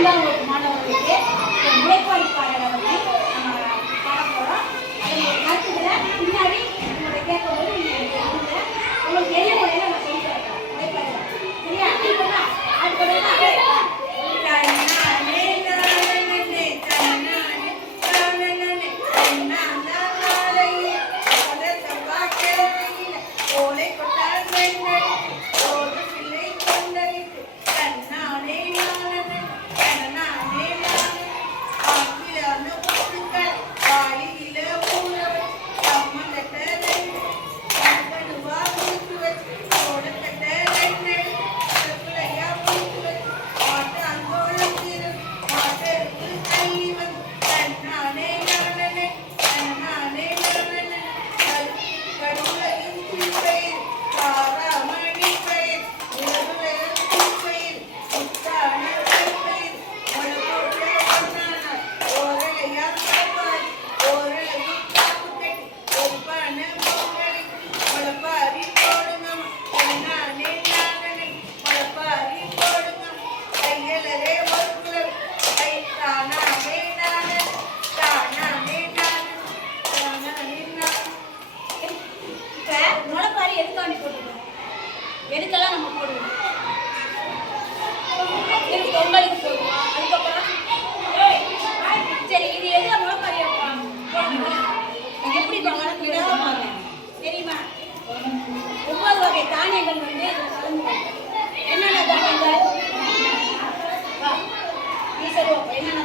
ஐந்தாம் வகுப்பு மாணவர்களுக்கு முளைப்பாரி பாடலை வந்து நம்ம பாட போகிறோம். அதனுடைய கருத்துக்களை பின்னாடி உங்களை கேட்கும்போது நீங்கள் உங்களுக்கு எளிய முறையில் நம்ம சொல்லி தரலாம். முளைப்பாரி சரியா? எதுக்கெல்லாம் நம்ம போடுவோம்? பொங்கலுக்கு போடுவோம். அதுக்கப்புறம் சரி, இது எது முளைப்பாரி எப்படி விடாம தெரியுமா? 9 வகை தானியங்கள் வந்து கலந்து என்னென்ன தானியங்கள் நீ சொல்லுவோம். என்னென்ன